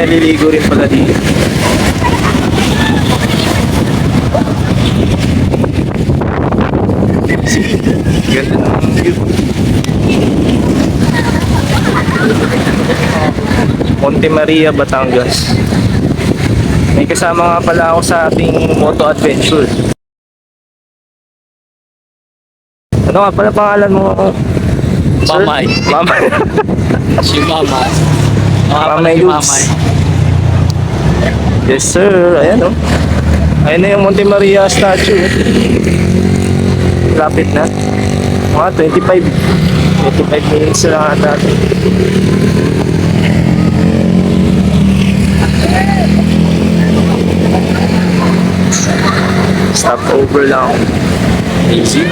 naliligo rin pala dito. Ganda ng view. Monte Maria, Batangas. May kasama nga pala ako sa ating moto adventure. Ano nga pala pangalan mo? Sir? Mamay. Mamay. Si Mamay. Mamay Si Luz. Mamay. Yes sir, ayan o. Ayan na yung Monte Maria statue. Lapit na. Mga 25 minutes lang ata. Stop over lang. Easy.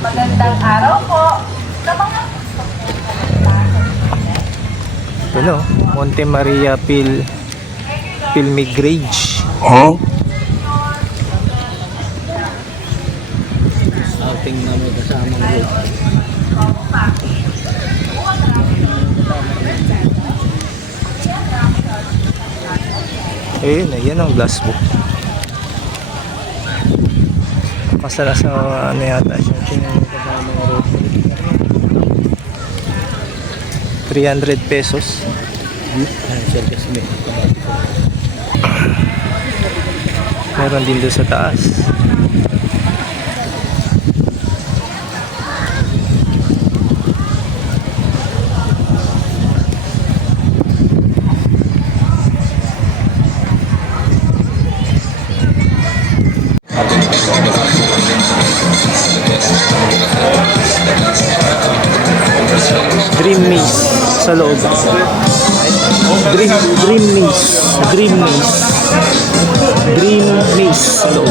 Magandang araw po. Sa mga Ano? Monte Maria Pilgrimage. Outing na may kasamang group. Ayun, ayan ang glass book. Masala sa ano yata siya. Tingnan mo pa mga road. 300 pesos. Meron din doon sa taas. Dream Maze sa loob. Dream Maze. Dream Maze sa loob.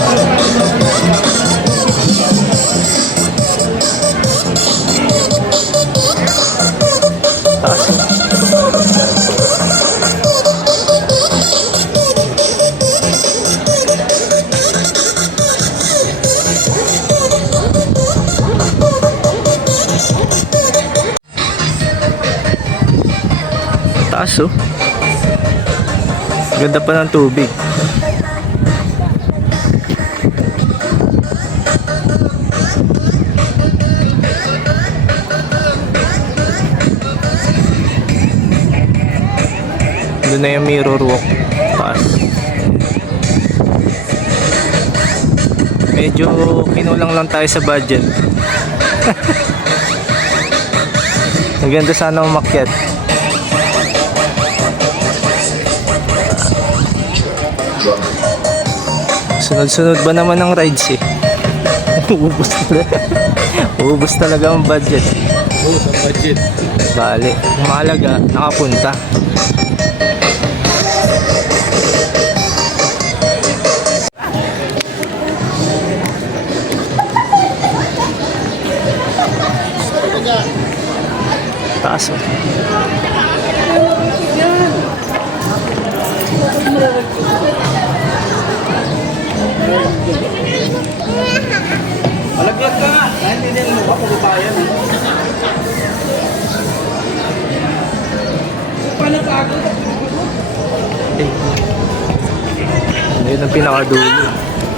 Taas. Taas oh. Ganda pa ng tubig. Doon na yung mirror walk. Taas. Medyo kinulang lang tayo sa budget. Maganda sana umakyat. Sunod-sunod ba naman ang rides eh? Ubus talaga ang budget. Ubus ang budget. Bale, ang mahalaga, nakapunta. Taas oh. Malaglag ka nga. Dahil hindi din mo kapagubayan. Paano bago? Yun ang pinakadulo.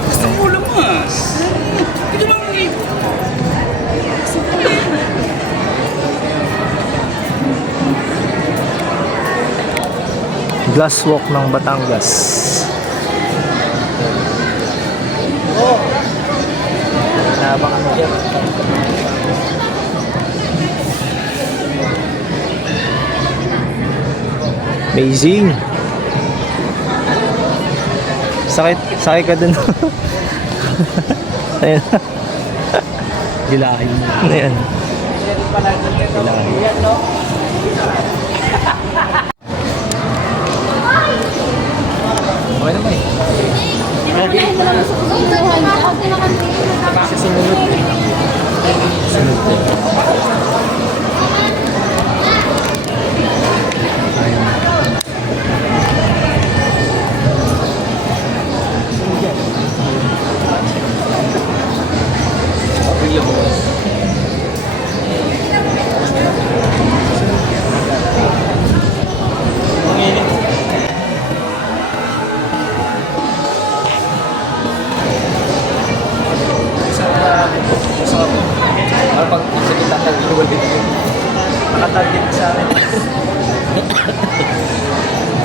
Gusto mo lamas. Ito lang ang Glass walk ng Batangas. Nabangan mo dyan. Amazing. Sakit ka dun. Ayan. Gilahin mo. Ayan. Okay naman eh. Para pag sa kita ka, iluwal dito. Nakatarget sa akin.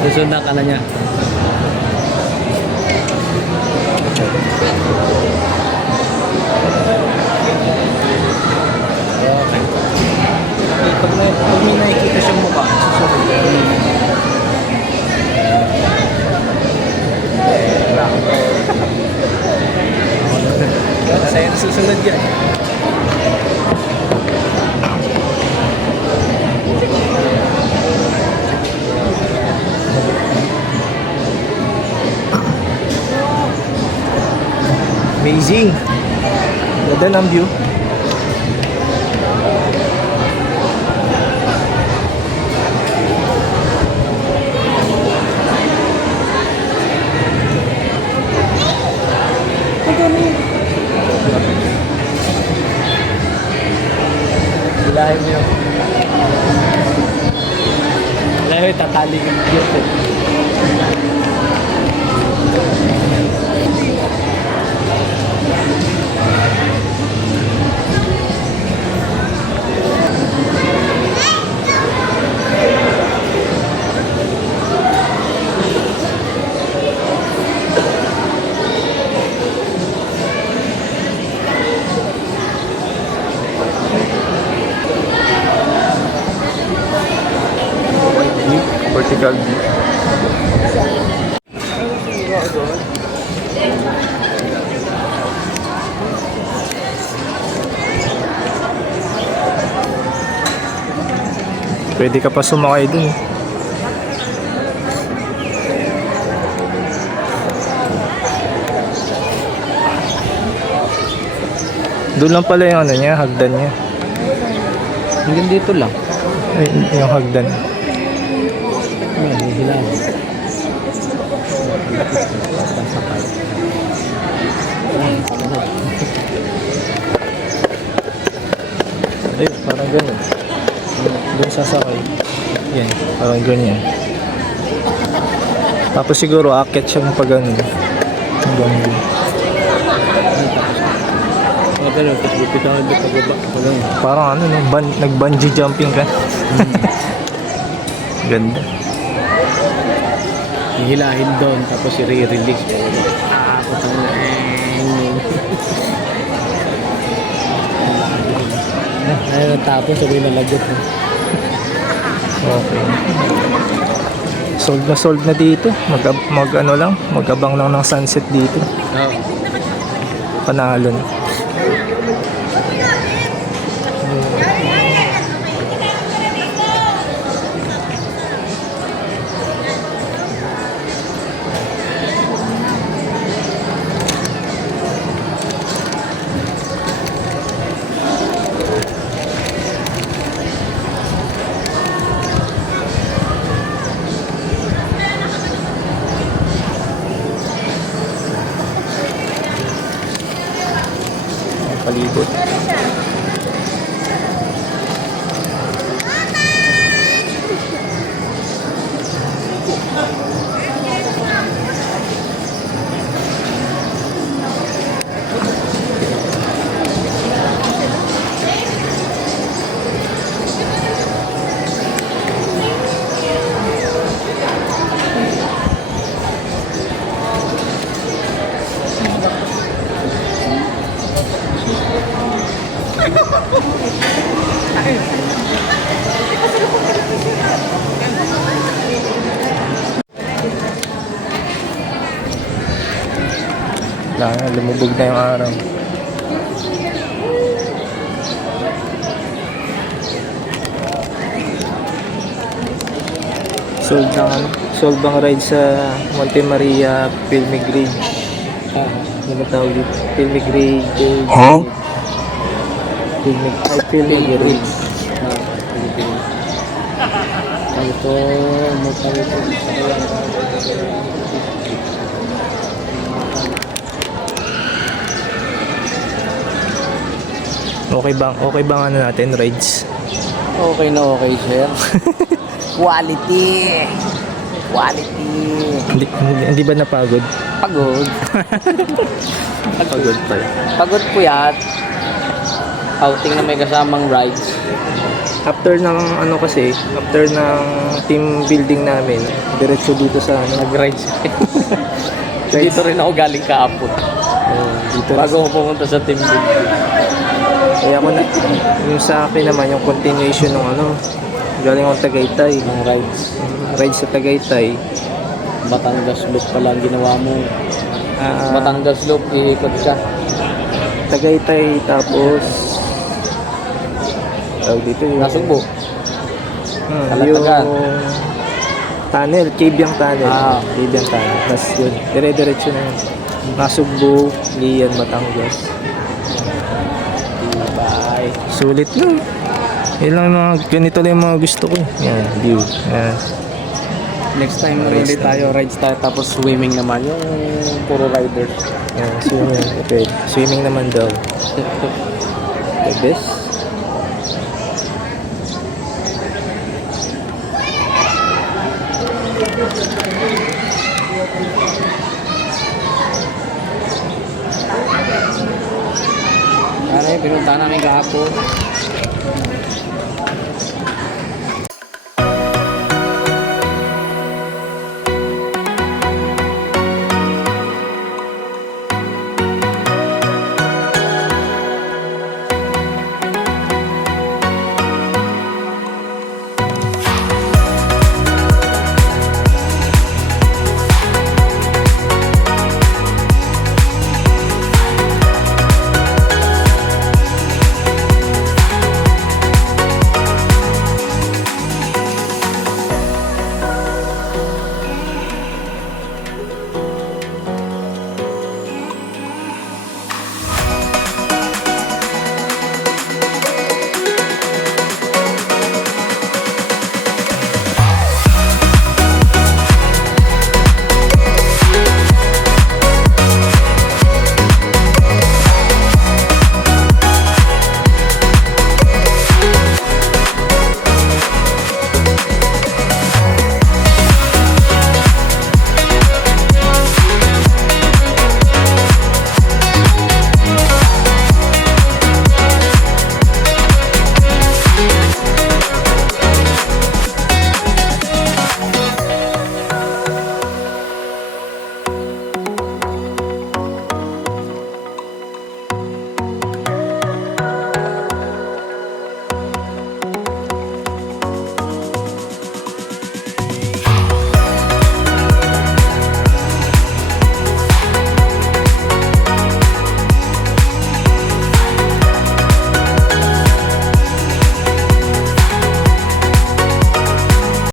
Susundan ka na niya. Okay. Pag may nakikita siyang mukha, susunod. Sa'yo na susunod yan. Amazing. Ganda ng view. Gilahin mo yun. Alam mo, tatali ka dito. Vertical view. Pwede ka pa sumakay dun. Doon lang pala yung ano niya, hagdan niya. Hanggang dito lang. Ay, yung hagdan. Ayan, hilaw. Ayun, parang ganyan. Doon sasakay. Yan, parang ganyan. Tapos siguro aakyat siya ng pag ano. Hanggang doon. Pero, tapos bupitahan dito pababa. Parang ano, no, nag-bungee jumping ka. Ganda. Hihilahin doon, tapos i-release. Putang na. Ayun, tapos sabi na lagot. Okay. Sold na dito. Mag ano lang, mag-abang lang ng sunset dito. Oo. Panalo na. palibot. Wala na, lumubog na yung araw. Sold ang ride sa Monte Maria Pilgrimage. Ano tawag dito? Pilgrimage. Huh? Pilgrimage. Ito, Okay bang ano natin, rides? okay na okay, sir. Quality. Hindi ba napagod? Pagod. Pagod pala. Pagod po yan. Outing na may kasamang rides. After ng team building namin, diretso dito sa Nag-rides. Dito rin ako galing kahapon. dito. Bago ako pumunta sa team building. Kaya ako na, yung sa akin naman, yung continuation ng galing akong Tagaytay. Ng rides. Ride sa Tagaytay. Batangas Loop pala ang ginawa mo. Ah, Batangas Loop, iikot ka. Tagaytay, tapos tawag dito yung Nasugbo. yung Kalatagan. tunnel, Cabyang Tunnel. Ah. Cabyang Tunnel. Tapos yun, dire-diretso na yun. Nasugbo, Lian, Batangas. Bye. Sulit yun. Yan lang yung mga, ganito lang yung mga gusto ko. Yan, view. Yan. Next time ulit tayo, rides tayo, tapos swimming naman. Yung puro riders. Yan, swimming. Okay. Swimming naman daw. The best. Ano yung pinunta namin kahapon?